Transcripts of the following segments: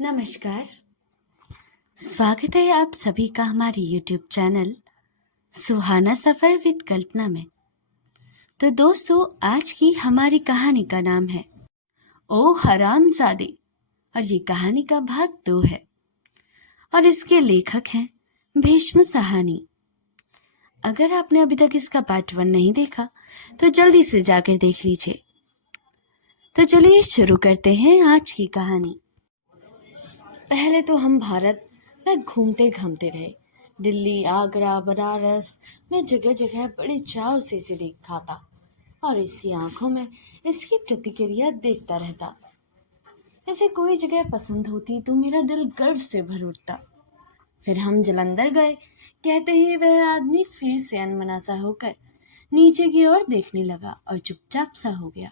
नमस्कार। स्वागत है आप सभी का हमारे YouTube channel Suhana Safar with Kalpana में। तो दोस्तों, आज की हमारी कहानी का नाम है ओ हरामजादे और ये कहानी का भाग 2 है और इसके लेखक हैं भीष्म साहनी। अगर आपने अभी तक इसका पार्ट 1 नहीं देखा तो जल्दी से जाकर देख लीजिए। तो चलिए शुरू करते हैं आज की कहानी। पहले तो हम भारत में घूमते घामते रहे। दिल्ली, आगरा, बनारस में जगह जगह बड़े चाव से इसे देखा था और इसकी आंखों में इसकी प्रतिक्रिया देखता रहता। ऐसे कोई जगह पसंद होती तो मेरा दिल गर्व से भर उठता। फिर हम जालंधर गए। कहते ही वह आदमी फिर से अनमना सा होकर नीचे की ओर देखने लगा और चुपचाप सा हो गया।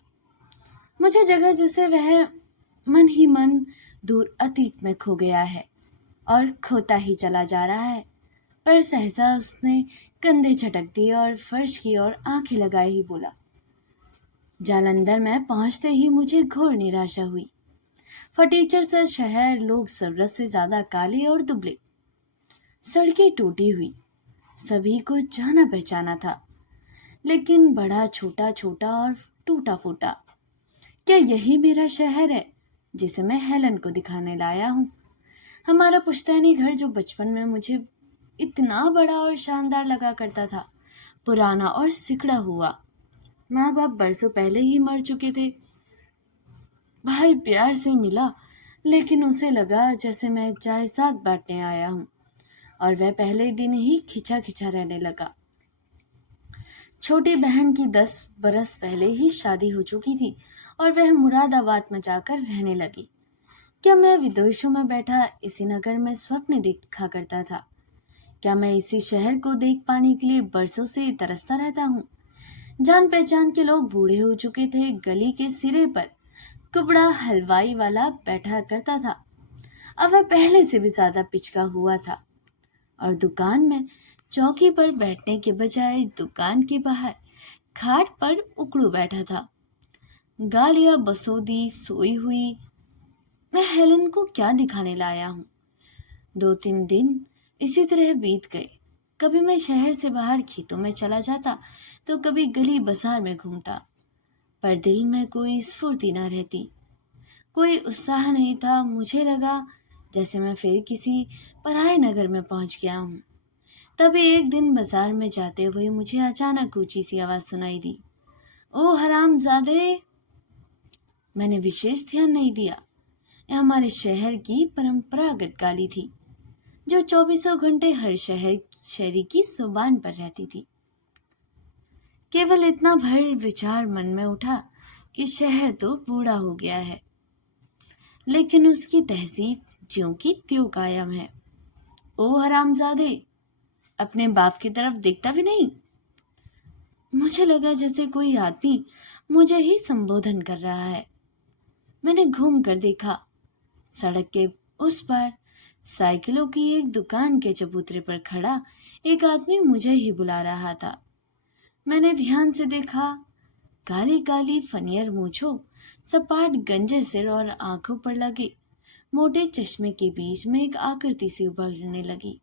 मुझे जगह जैसे वह मन ही मन दूर अतीत में खो गया है और खोता ही चला जा रहा है। पर सहसा उसने कंधे झटक दिए और फर्श की ओर आंखें लगाए ही बोला। जालंधर में पहुंचते ही मुझे घोर निराशा हुई। फटीचर सा शहर, लोग जरूरत से ज्यादा काले और दुबले, सड़कें टूटी हुई, सभी को जाना पहचाना था, लेकिन बड़ा छोटा छोटा और टूटा फूटा। क्या यही मेरा शहर है जिसे मैं हेलन को दिखाने लाया हूँ? हमारा पुश्तैनी घर जो बचपन में मुझे इतना बड़ा और शानदार लगा करता था, पुराना और सिकड़ा हुआ। माँ बाप बरसों पहले ही मर चुके थे। भाई प्यार से मिला, लेकिन उसे लगा जैसे मैं जायदाद बांटने आया हूँ और वह पहले दिन ही खिंचा खिंचा रहने लगा। छोटी बहन की 10 बरस पहले ही शादी हो चुकी थी और वह मुरादाबाद में जाकर रहने लगी। क्या मैं विदेशों में बैठा इसी नगर में स्वप्न देखा करता था? क्या मैं इसी शहर को देख पाने के लिए बरसों से तरसता रहता हूँ? जान पहचान के लोग बूढ़े हो चुके थे। गली के सिरे पर कुबड़ा हलवाई वाला बैठा करता था। अब वह पहले से भी ज्यादा पिचका हुआ था और दुकान में चौकी पर बैठने के बजाय दुकान के बाहर खाट पर उकड़ू बैठा था। गालियां बसोदी सोई हुई। मैं हेलन को क्या दिखाने लाया हूँ? 2-3 दिन इसी तरह बीत गए। कभी मैं शहर से बाहर खेतों में चला जाता तो कभी गली बाजार में घूमता, पर दिल में कोई स्फूर्ति न रहती, कोई उत्साह नहीं था। मुझे लगा जैसे मैं फिर किसी पराये नगर में पहुंच गया हूँ। तभी एक दिन बाजार में जाते हुए मुझे अचानक ऊंची सी आवाज सुनाई दी, ओ हरामजादे। मैंने विशेष ध्यान नहीं दिया। यह हमारे शहर की परंपरागत गाली थी जो 24 घंटे हर शहरी की जुबान पर रहती थी। केवल इतना भर विचार मन में उठा कि शहर तो बूढ़ा हो गया है, लेकिन उसकी तहजीब ज्यों की त्यों कायम है। ओ हरामजादे, अपने बाप की तरफ देखता भी नहीं। मुझे लगा जैसे कोई आदमी मुझे ही संबोधन कर रहा है। मैंने घूम कर देखा। सड़क के उस पार साइकिलों की एक दुकान के चबूतरे पर खड़ा एक आदमी मुझे ही बुला रहा था। मैंने ध्यान से देखा। काली काली फनियर मूंछों, सपाट गंजे सिर और आंखों पर लगे मोटे चश्मे के बीच में एक आकृति सी उभरने लगी।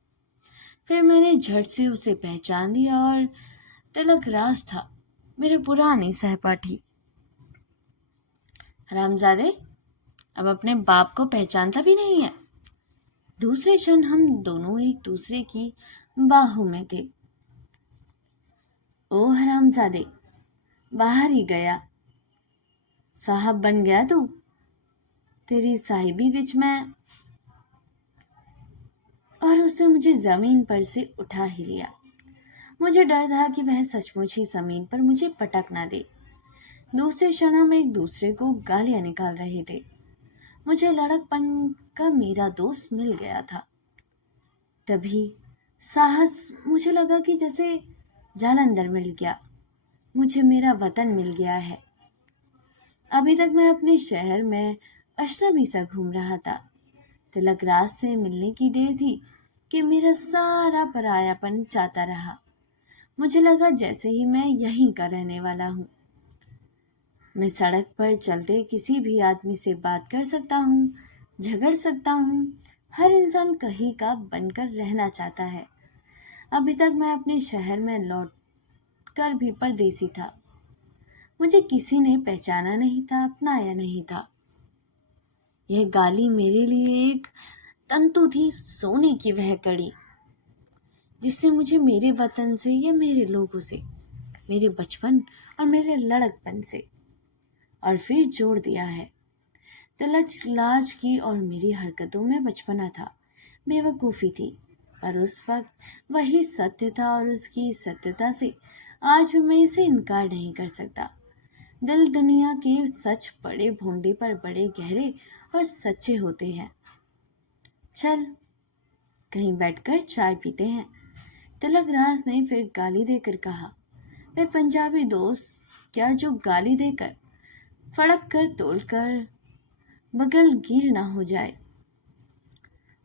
फिर मैंने झट से उसे पहचान लिया और तिलक राज था, मेरे पुराने सहपाठी। हरामजादे, अब अपने बाप को पहचानता भी नहीं है। दूसरे क्षण हम दोनों एक दूसरे की बाहों में थे। ओ हरामजादे, बाहर ही गया, साहब बन गया तू। तेरी साहिबी विच में। और उसने मुझे जमीन पर से उठा ही लिया। मुझे डर था कि वह सचमुच ही जमीन पर मुझे पटक ना दे। दूसरे क्षण हम एक दूसरे को गालियां निकाल रहे थे। मुझे लड़कपन का मेरा दोस्त मिल गया था। तभी साहस, मुझे लगा कि जैसे जालंधर मिल गया, मुझे मेरा वतन मिल गया है। अभी तक मैं अपने शहर में अजनबी सा घूम रहा था। तिलक राज से मिलने की देर थी कि मेरा सारा परायापन जाता रहा। मुझे लगा जैसे ही मैं यहीं का रहने वाला हूँ। मैं सड़क पर चलते किसी भी आदमी से बात कर सकता हूँ, झगड़ सकता हूँ। हर इंसान कहीं का बनकर रहना चाहता है। अभी तक मैं अपने शहर में लौट कर भी परदेसी था। मुझे किसी ने पहचाना नहीं था, अपनाया नहीं था। यह गाली मेरे लिए एक तंतु थी, सोने की वह कड़ी, जिससे मुझे मेरे वतन से या मेरे लोगों से, मेरे बचपन और मेरे लड़कपन से और फिर जोड़ दिया है। तलच लाज की और मेरी हरकतों में बचपना था, बेवकूफ़ी थी, पर उस वक्त वही सत्य था और उसकी सत्यता से आज भी मैं इसे इनकार नहीं कर सकता। दिल दुनिया के सच बड़े भोंडे पर बड़े गहरे और सच्चे होते हैं। चल कहीं बैठकर चाय पीते हैं, तिलकराज ने फिर गाली देकर कहा। वह पंजाबी दोस्त क्या जो गाली देकर फड़क कर तोल कर बगल गिर ना हो जाए।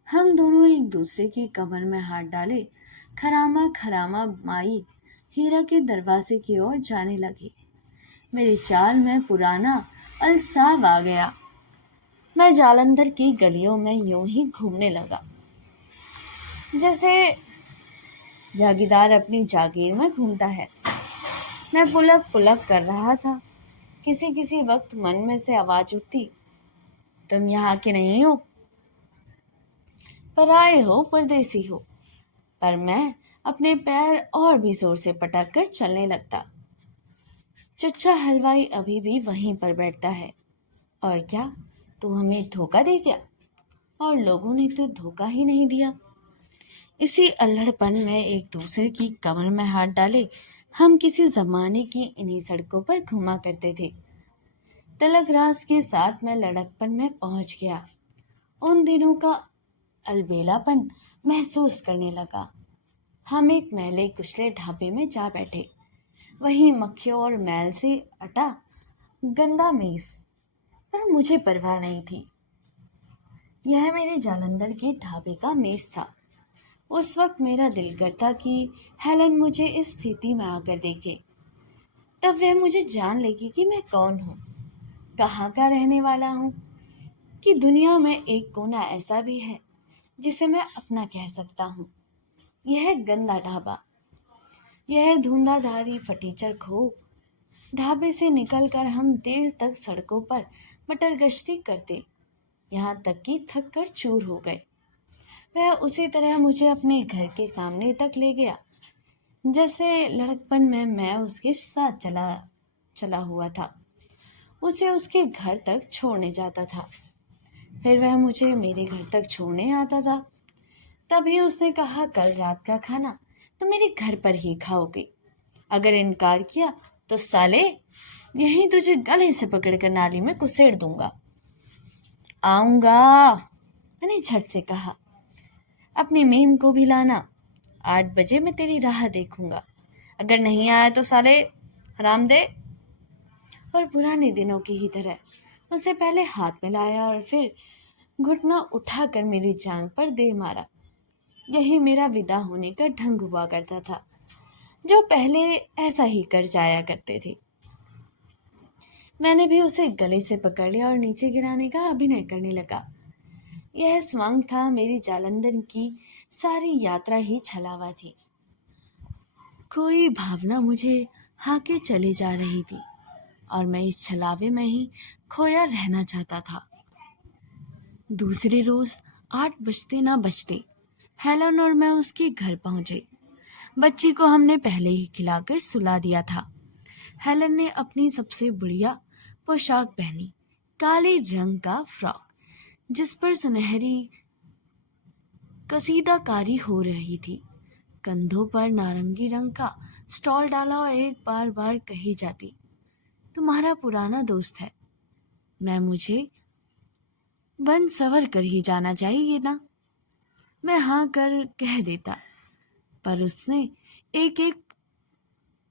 हम दोनों एक दूसरे की कमर में हाथ डाले खरामा खरामा माई हीरा के दरवाजे की ओर जाने लगे। मेरी चाल में पुराना अल्साव आ गया। मैं जालंधर की गलियों में यूं ही घूमने लगा जैसे जागीरदार अपनी जागीर में घूमता है। मैं पुलक पुलक कर रहा था। किसी किसी वक्त मन में से आवाज उठती, तुम यहाँ के नहीं हो, पराए हो, परदेसी हो। पर मैं अपने पैर और भी जोर से पटक कर चलने लगता। चच्चा हलवाई अभी भी वहीं पर बैठता है। और क्या तू हमें धोखा दे गया? और लोगों ने तो धोखा ही नहीं दिया। इसी अल्हड़पन में एक दूसरे की कमर में हाथ डाले हम किसी जमाने की इन्हीं सड़कों पर घूमा करते थे। तिलकराज के साथ मैं लड़कपन में पहुंच गया। उन दिनों का अलबेलापन महसूस करने लगा। हम एक मैले कुचले ढाबे में जा बैठे। वहीं मक्खियों और मैल से अटा गंदा मेज, पर मुझे परवाह नहीं थी। यह मेरे जालंधर के ढाबे का मेज था। उस वक्त मेरा दिल करता कि हेलन मुझे इस स्थिति में आकर देखे, तब वह मुझे जान लेगी कि मैं कौन हूँ, कहाँ का रहने वाला हूँ, कि दुनिया में एक कोना ऐसा भी है जिसे मैं अपना कह सकता हूँ। यह गंदा ढाबा, यह धुंधाधारी फटीचर खो ढाबे से निकलकर हम देर तक सड़कों पर मटर गश्ती करते, यहाँ तक कि थक कर चूर हो गए। वह उसी तरह मुझे अपने घर के सामने तक ले गया जैसे लड़कपन में मैं उसके साथ चला हुआ था। उसे उसके घर तक छोड़ने जाता था, फिर वह मुझे मेरे घर तक छोड़ने आता था। तभी उसने कहा, कल रात का खाना तो मेरे घर पर ही खाओगे। अगर इनकार किया तो साले यहीं तुझे गले से पकड़कर नाली में कुसेड़ दूंगा। आऊंगा, मैंने झट से कहा। अपनी मेम को भी लाना, 8 बजे मैं तेरी राह देखूंगा। अगर नहीं आया तो साले हराम दे। और पुराने दिनों की ही तरह उसे पहले हाथ में लाया और फिर घुटना उठाकर मेरी जांघ पर दे मारा। यही मेरा विदा होने का ढंग हुआ करता था, जो पहले ऐसा ही कर जाया करते थे। मैंने भी उसे गले से पकड़ लिया और नीचे गिराने का अभिनय करने लगा। यह स्वांग था। मेरी जालंधर की सारी यात्रा ही छलावा थी। कोई भावना मुझे हाके चली जा रही थी और मैं इस छलावे में ही खोया रहना चाहता था। दूसरे रोज 8 बजते ना बजते हेलन और मैं उसके घर पहुंचे। बच्ची को हमने पहले ही खिलाकर सुला दिया था। हेलन ने अपनी सबसे बढ़िया पोशाक पहनी, काले रंग का फ्रॉक जिस पर सुनहरी कसीदाकारी हो रही थी। कंधों पर नारंगी रंग का स्टॉल डाला और एक बार बार कही जाती, तुम्हारा पुराना दोस्त है। मुझे बन सवर कर ही जाना चाहिए ना। मैं हाँ कर कह देता, पर उसने एक एक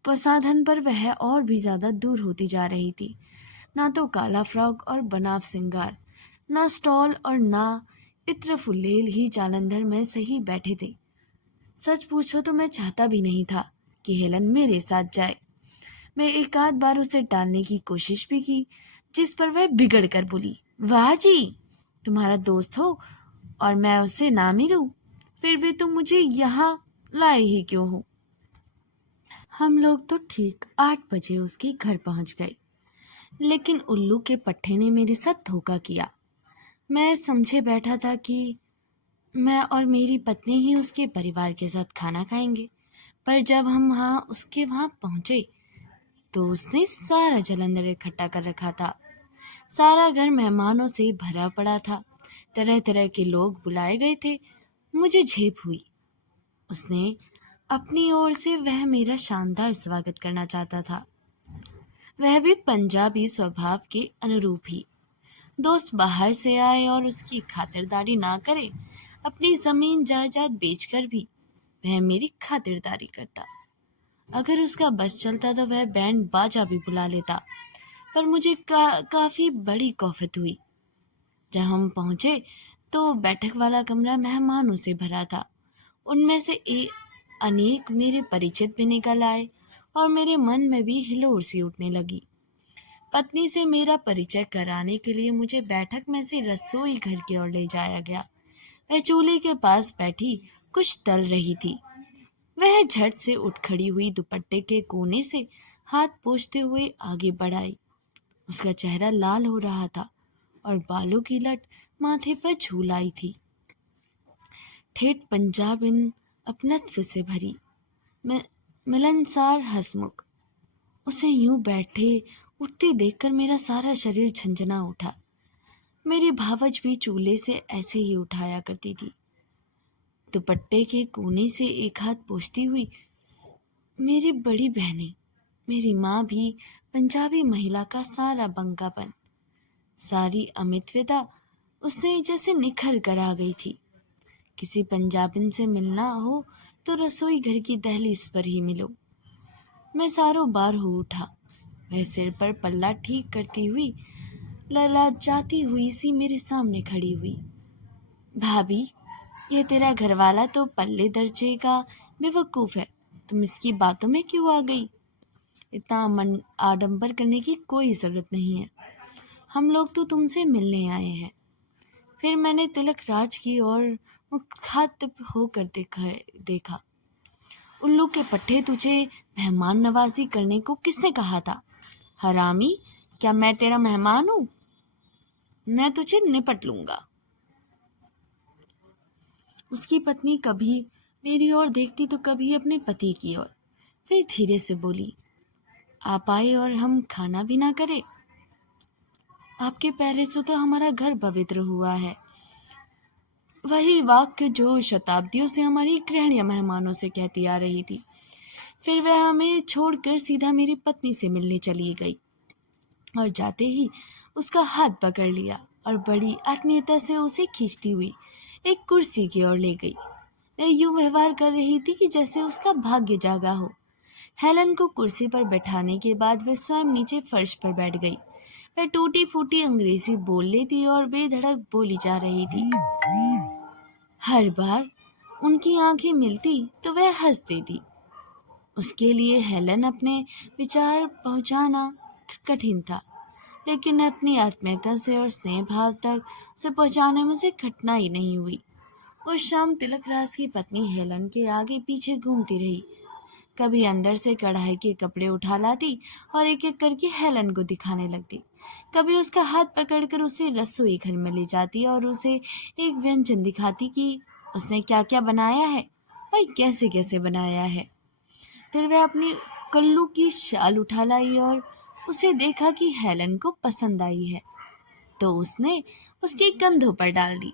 प्रसाधन पर वह और भी ज्यादा दूर होती जा रही थी। ना तो काला फ्रॉक और बनाव सिंगार, ना स्टॉल और ना इत्र फुल्लेल ही जालंधर में सही बैठे थे। सच पूछो तो मैं चाहता भी नहीं था कि हेलन मेरे साथ जाए। मैं एक आध बार उसे टालने की कोशिश भी की, जिस पर वह बिगड़ कर बोली, वाह जी, तुम्हारा दोस्त हो और मैं उससे ना मिलूं, फिर भी तुम मुझे यहाँ लाए ही क्यों हो? हम लोग तो ठीक 8 बजे उसके घर पहुंच गए, लेकिन उल्लू के पट्टे ने मेरे साथ धोखा किया। मैं समझे बैठा था कि मैं और मेरी पत्नी ही उसके परिवार के साथ खाना खाएंगे, पर जब हम उसके वहाँ पहुंचे तो उसने सारा जलंधर इकट्ठा कर रखा था। सारा घर मेहमानों से भरा पड़ा था। तरह तरह के लोग बुलाए गए थे। मुझे झेप हुई। उसने अपनी ओर से वह मेरा शानदार स्वागत करना चाहता था, वह भी पंजाबी स्वभाव के अनुरूप ही। दोस्त बाहर से आए और उसकी खातिरदारी ना करे, अपनी जमीन जायदाद बेचकर भी वह मेरी खातिरदारी करता। अगर उसका बस चलता तो वह बैंड बाजा भी बुला लेता। पर मुझे काफी बड़ी कौफत हुई। जब हम पहुंचे तो बैठक वाला कमरा मेहमानों से भरा था। उनमें से अनेक मेरे परिचित भी निकल आए और मेरे मन में भी हिलोर सी उठने लगी। पत्नी से मेरा परिचय कराने के लिए मुझे बैठक में से रसोई घर की ओर ले जाया गया। वह चूल्हे के पास बैठी कुछ तल रही थी। वह झट से उठ खड़ी हुई, दुपट्टे के कोने से हाथ पोंछते हुए आगे बढ़ आई। उसका चेहरा लाल हो रहा था और बालों की लट माथे पर झूल आई थी। ठेठ पंजाब इन अपनत्व से भरी, मिलनसार हंसमुख। उसे यूं बैठे उठते देखकर मेरा सारा शरीर झंझना उठा। मेरी भावज भी चूल्हे से ऐसे ही उठाया करती थी। दुपट्टे के कोने से एक हाथ पोंछती हुई मेरी बड़ी बहनें, मेरी माँ भी पंजाबी महिला का सारा बंकापन, सारी अमितविता उससे जैसे निखर कर आ गई थी। किसी पंजाबिन से मिलना हो तो रसोई घर की दहलीज पर ही मिलो। मैं सारों बार हो उठा। वह सिर पर पल्ला ठीक करती हुई ललचाती हुई सी मेरे सामने खड़ी हुई। भाभी, यह तेरा घरवाला तो पल्ले दर्जे का बेवकूफ है, तुम इसकी बातों में क्यों आ गई? इतना आडंबर करने की कोई जरूरत नहीं है। हम लोग तो तुमसे मिलने आए हैं। फिर मैंने तिलक राज की ओर मुखातिब होकर देखा। उल्लू के पट्टे, तुझे मेहमान नवाजी करने को किसने कहा था? हरामी, क्या मैं तेरा मेहमान हूँ? मैं तुझे निपट लूंगा। उसकी पत्नी कभी मेरी ओर देखती तो कभी अपने पति की ओर। फिर धीरे से बोली, आप आए और हम खाना भी ना करे? आपके पहले से तो हमारा घर पवित्र हुआ है। वही वाक्य जो शताब्दियों से हमारी गृहणियां मेहमानों से कहती आ रही थी। फिर वह हमें छोड़कर सीधा मेरी पत्नी से मिलने चली गई और जाते ही उसका हाथ पकड़ लिया और बड़ी आत्मीयता से उसे खींचती हुई एक कुर्सी की ओर ले गई। वह यूं व्यवहार कर रही थी कि जैसे उसका भाग्य जागा हो। हेलन को कुर्सी पर बैठाने के बाद वह स्वयं नीचे फर्श पर बैठ गई। वह टूटी फूटी अंग्रेजी बोल लेती और बेधड़क बोली जा रही थी। हर बार उनकी आंखें मिलती तो वह हंस देती। उसके लिए हेलन अपने विचार पहुंचाना कठिन था, लेकिन अपनी आत्मीयता से और स्नेह भाव तक उसे पहुंचाने में मुझे कठिनाई नहीं हुई। उस शाम तिलकराज की पत्नी हेलन के आगे पीछे घूमती रही। कभी अंदर से कढ़ाई के कपड़े उठा लाती और एक एक करके हेलन को दिखाने लगती। कभी उसका हाथ पकड़कर उसे रसोई घर में ले जाती और उसे एक व्यंजन दिखाती कि उसने क्या क्या बनाया है और कैसे कैसे बनाया है। फिर वह अपनी कल्लू की शाल उठा लाई और उसे देखा कि हेलन को पसंद आई है तो उसने उसके कंधों पर डाल दी।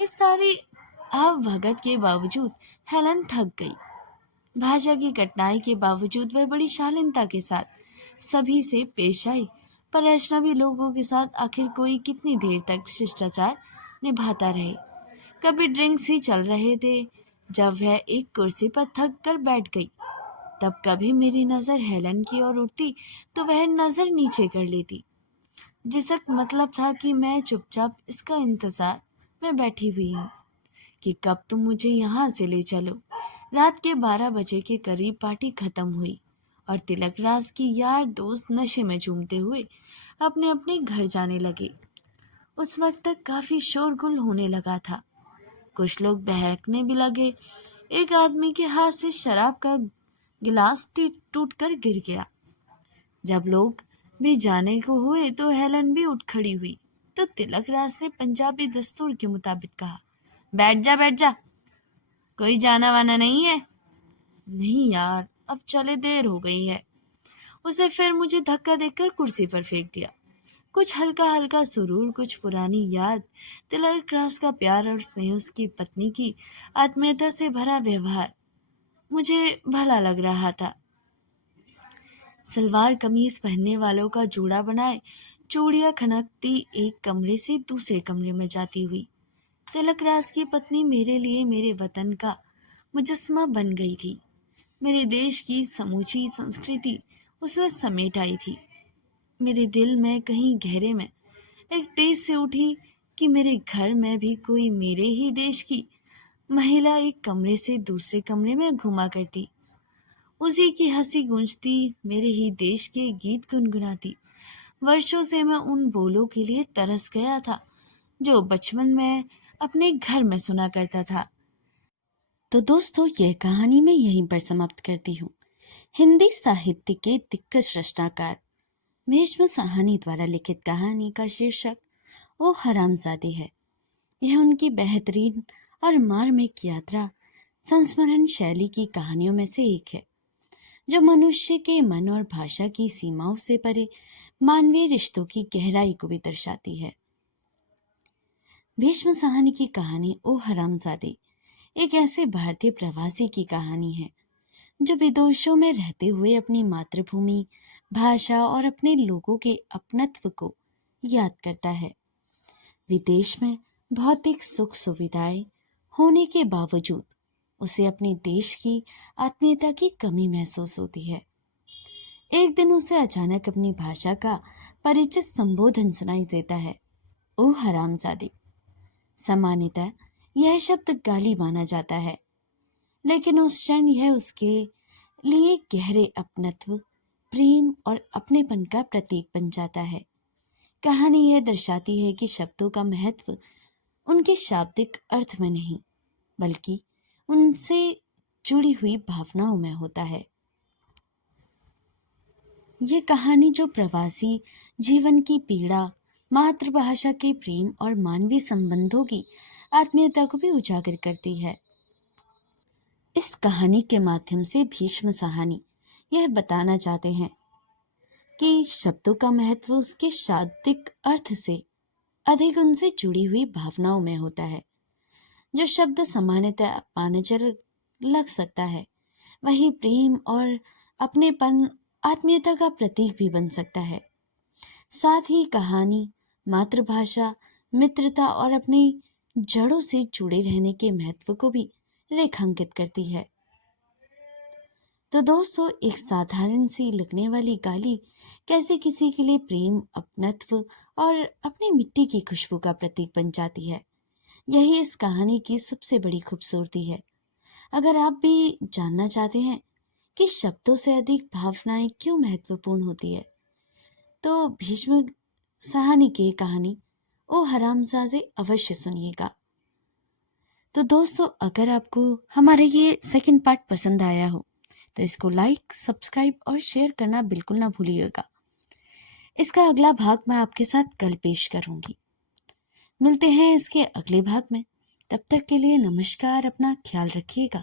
इस सारी आवभगत के बावजूद हेलन थक गई। भाषा की कठिनाई के बावजूद वह बड़ी शालीनता के साथ सभी से पेश आई। पर अजनबी लोगों के साथ आखिर कोई कितनी देर तक शिष्टाचार निभाता रहे। कभी ड्रिंक्स ही चल रहे थे जब वह एक कुर्सी पर थक कर बैठ गई, तब कभी मेरी नज़र हेलन की ओर उठती तो वह नज़र नीचे कर लेती, जिसका मतलब था कि मैं चुपचाप इसका इंतज़ार में बैठी हुई हूँ कि कब तुम मुझे यहाँ से ले चलो। रात के 12 बजे के करीब पार्टी खत्म हुई और तिलकराज की यार दोस्त नशे में झूमते हुए अपने अपने घर जाने लगे। उस वक्त तक काफी शोरगुल होने लगा था। कुछ लोग बहकने भी लगे। एक आदमी के हाथ से शराब का गिलास टूट कर गिर गया। जब लोग भी जाने को हुए तो हेलन भी उठ खड़ी हुई। तो तिलक राज ने पंजाबी दस्तूर के मुताबिक कहा, बैठ जा, कोई जाना वाना नहीं है। नहीं यार, अब चले, देर हो गई है। उसे फिर मुझे धक्का देकर कुर्सी पर फेंक दिया। कुछ हल्का हल्का सुरूर, कुछ पुरानी याद, तिलक राज का प्यार और स्नेह, उसकी पत्नी की आत्मीयता से भरा व्यवहार मुझे भला लग रहा था। सलवार कमीज पहनने वालों का जोड़ा बनाए चूड़ियां खनकती एक कमरे से दूसरे कमरे में जाती हुई तिलक राज की पत्नी मेरे लिए मेरे वतन का मुजस्समा बन गई थी। मेरे देश की समूची संस्कृति उसमें समेट आई थी। मेरे दिल में कहीं गहरे में एक टेस से उठी कि मेरे घर में भी कोई मेरे ही देश की महिला एक कमरे से दूसरे कमरे में घुमा करती। उसी की हंसी गूंजती, मेरे ही देश के गीत गुनगुनाती। वर्षों से मैं उन बोलों के लिए तरस गया था जो बचपन में अपने घर में सुना करता था। तो दोस्तों, यह कहानी मैं यहीं पर समाप्त करती हूँ। हिंदी साहित्य के दिग्गज रचनाकार भीष्म साहनी द्वारा लिखित कहानी का शीर्षक ओ हरामजादे है। यह उनकी बेहतरीन और मार्मिक यात्रा संस्मरण शैली की कहानियों में से एक है, जो मनुष्य के मन और भाषा की सीमाओं से परे मानवीय रिश्तों की गहराई को भी दर्शाती है। भीष्म साहनी की कहानी ओ हरामजादे एक ऐसे भारतीय प्रवासी की कहानी है जो विदेशों में रहते हुए अपनी मातृभूमि, भाषा और अपने लोगों के अपनत्व को याद करता है। विदेश में भौतिक सुख सुविधाएं होने के बावजूद उसे अपने देश की आत्मीयता की कमी महसूस होती है। एक दिन उसे अचानक अपनी भाषा का परिचित संबोधन सुनाई देता है, ओ हरामजादे। सामान्यतः यह शब्द गाली माना जाता है, लेकिन उस क्षण यह उसके लिए गहरे अपनत्व, प्रेम और अपनेपन का प्रतीक बन जाता है। कहानी यह दर्शाती है कि शब्दों का महत्व उनके शाब्दिक अर्थ में नहीं, बल्कि उनसे जुड़ी हुई भावनाओं में होता है। ये कहानी जो प्रवासी जीवन की पीड़ा, मातृभाषा के प्रेम और मानवीय संबंधों की आत्मीयता को भी उजागर करती है। इस कहानी के माध्यम से भीष्म साहनी यह बताना चाहते हैं कि शब्दों का महत्व उसके शाब्दिक अर्थ से अधिक उनसे जुड़ी हुई भावनाओं में होता है। जो शब्द सामान्यतः अपमानजनक लग सकता है, वही प्रेम और अपनेपन, आत्मीयता का प्रतीक भी बन सकता है। साथ ही कहानी मातृभाषा, मित्रता और अपनी जड़ों से जुड़े रहने के महत्व को भी रेखांकित करती है। तो दोस्तों, एक साधारण सी लगने वाली गाली कैसे किसी के लिए प्रेम, अपनत्व और अपनी मिट्टी की खुशबू का प्रतीक बन जाती है, यही इस कहानी की सबसे बड़ी खूबसूरती है। अगर आप भी जानना चाहते हैं कि शब्दों से अधिक भावनाएं क्यों महत्वपूर्ण होती है, तो भीष्म साहनी की कहानी ओ हरामजादे अवश्य सुनिएगा। तो दोस्तों, अगर आपको हमारा ये सेकंड पार्ट पसंद आया हो तो इसको लाइक, सब्सक्राइब और शेयर करना बिल्कुल ना भूलिएगा। इसका अगला भाग मैं आपके साथ कल पेश करूंगी। मिलते हैं इसके अगले भाग में। तब तक के लिए नमस्कार, अपना ख्याल रखिएगा।